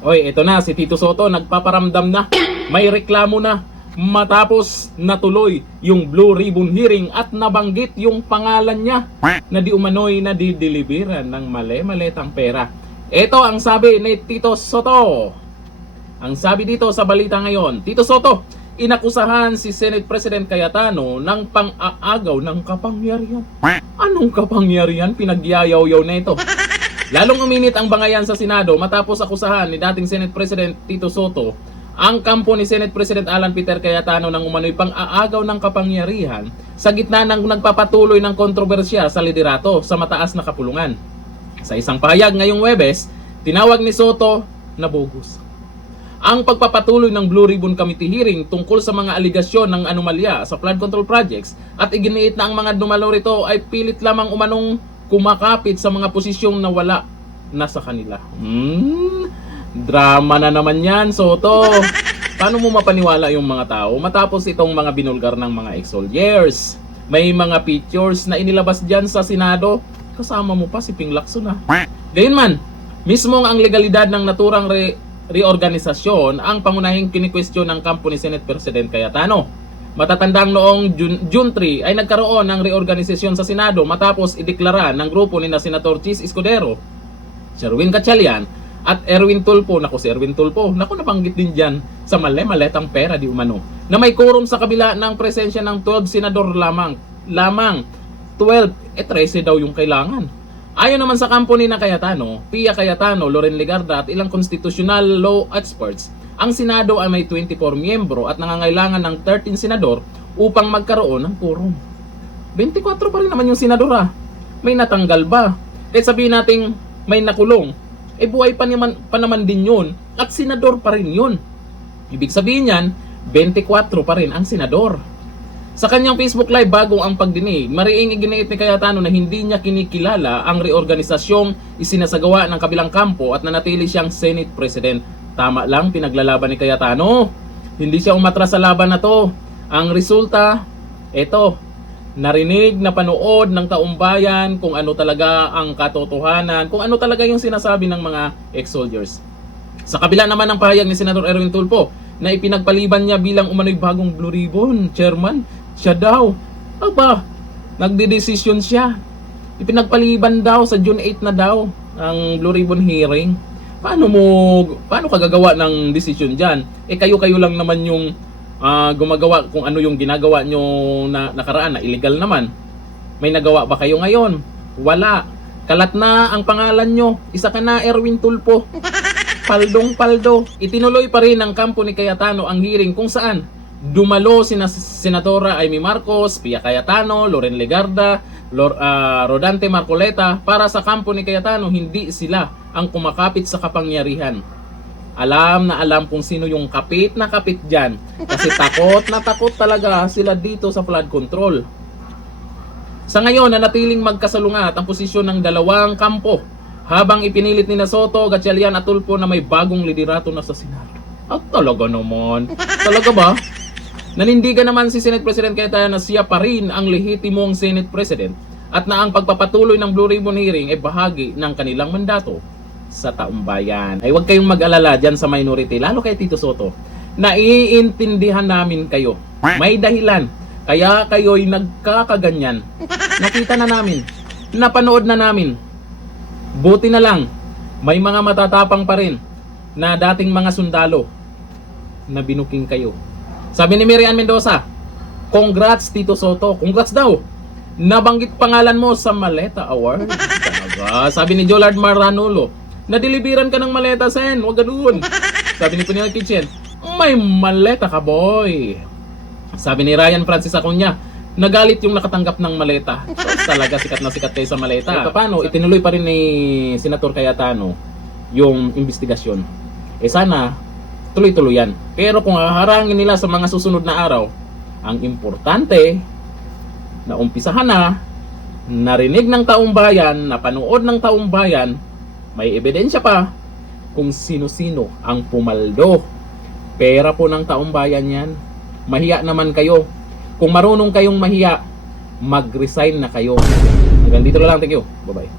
Oy, ito na si Tito Soto nagpaparamdam na. May reklamo na matapos natuloy yung Blue Ribbon hearing at nabanggit yung pangalan niya na di umano'y nadideliveran ng mali-maletang pera. Ito ang sabi ni Tito Soto. Ang sabi dito sa balita ngayon, Tito Soto, inakusahan si Senate President Cayetano ng pang-aagaw ng kapangyarihan. Anong kapangyarihan? Pinagyayaw-yaw na ito. Lalong uminit ang bangayan sa Senado matapos akusahan ni dating Senate President Tito Soto ang kampo ni Senate President Alan Peter Cayetano ng umano'y pang-aagaw ng kapangyarihan sa gitna ng nagpapatuloy ng kontrobersya sa liderato sa mataas na kapulungan. Sa isang pahayag ngayong Huwebes, tinawag ni Soto na bogus ang pagpapatuloy ng Blue Ribbon Committee hearing tungkol sa mga aligasyon ng anomalya sa flood control projects at iginiit na ang mga dumalo rito ay pilit lamang umanong kumakapit sa mga posisyong nawala na sa kanila. Drama na naman yan, Soto. Paano mo mapaniwala yung mga tao matapos itong mga binulgar ng mga ex-soldiers? May mga pictures na inilabas dyan sa Senado, kasama mo pa si Ping Lacson ha. Gayunman, mismo ang legalidad ng naturang reorganisasyon ang pangunahing kinikwestiyon ng kampo ni Senate President Cayetano. Matatandang noong June 3 ay nagkaroon ng reorganisasyon sa Senado matapos ideklara ng grupo ni na Senator Chis Escudero, Sherwin Gatchalian at Erwin Tulfo. Naku, si Erwin Tulfo, naku, nabanggit din dyan sa mali-maletang pera di umano, na may quorum sa kabila ng presensya ng 12 senador lamang 12, 13 daw yung kailangan. Ayon naman sa kampo ni na Cayetano, Pia Cayetano, Loren Legarda at ilang constitutional law experts, ang Senado ay may 24 miyembro at nangangailangan ng 13 senador upang magkaroon ng quorum. 24 pa rin naman yung senador ha. May natanggal ba? Kahit sabihin natin may nakulong, buhay pa naman din yun at senador pa rin yun. Ibig sabihin yan, 24 pa rin ang senador. Sa kanyang Facebook Live bago ang pagdinig, mariing iginiit ni Cayetano na hindi niya kinikilala ang reorganisasyong isinasagawa ng kabilang kampo at nanatili siyang Senate President. Tama lang, pinaglalaban ni Cayetano. Hindi siya umatras sa laban na to. Ang resulta, eto, narinig na panood ng taumbayan kung ano talaga ang katotohanan, kung ano talaga yung sinasabi ng mga ex-soldiers. Sa kabila naman ng pahayag ni Senator Erwin Tulfo na ipinagpaliban niya bilang umano'y bagong Blue Ribbon Chairman, siya daw, nagdedesisyon siya. Ipinagpaliban daw sa June 8 na daw ang Blue Ribbon hearing. Paano ka gagawa ng desisyon dyan? Kayo lang naman yung gumagawa kung ano yung ginagawa nyo na nakaraan na illegal naman. May nagawa ba kayo ngayon? Wala. Kalat na ang pangalan nyo. Isa ka na, Erwin Tulfo. Paldong-paldo. Itinuloy pa rin ng kampo ni Cayetano ang hearing kung saan dumalo sina Senadora Amy Marcos, Pia Cayetano, Loren Legarda, Rodante Marcoleta. Para sa kampo ni Cayetano, hindi sila ang kumakapit sa kapangyarihan. Alam na alam kung sino yung kapit na kapit dyan. Kasi takot na takot talaga sila dito sa flood control. Sa ngayon, nanatiling magkasalungat ang posisyon ng dalawang kampo habang ipinilit ni na Soto, Gatchalian at Tulfo na may bagong liderato na sa Senado. At talaga naman. Talaga ba? Nanindigan naman si Senate President Cayetano na siya pa rin ang lehitimong Senate President at na ang pagpapatuloy ng Blue Ribbon hearing ay bahagi ng kanilang mandato sa taumbayan. Ay huwag kayong mag-alala dyan sa minority, lalo kay Tito Soto. Naiintindihan namin kayo. May dahilan. Kaya kayo'y nagkakaganyan. Nakita na namin. Napanood na namin. Buti na lang, may mga matatapang pa rin na dating mga sundalo na binuking kayo. Sabi ni Miriam Mendoza, congrats Tito Soto. Congrats daw. Nabanggit pangalan mo sa Maleta Award. Sabi ni Jolard Maranulo, nadeliveran ka ng maleta, Sen. Huwag ganun. Sabi ni Pinoy Kitchen, may maleta ka, boy. Sabi ni Ryan Francis Acuña, nagalit yung nakatanggap ng maleta. So, talaga sikat na sikat kayo sa maleta. Paano? Itinuloy pa rin ni Senator Cayetano yung investigasyon. Sana tuloy-tuloy yan. Pero kung haharangin nila sa mga susunod na araw, ang importante na umpisahan na, narinig ng taumbayan, napanood ng taumbayan, may ebidensya pa kung sino-sino ang pumaldo. Pera po ng taumbayan yan. Mahiya naman kayo. Kung marunong kayong mahiya, mag-resign na kayo. Hanggang dito na lang. Thank you. Bye-bye.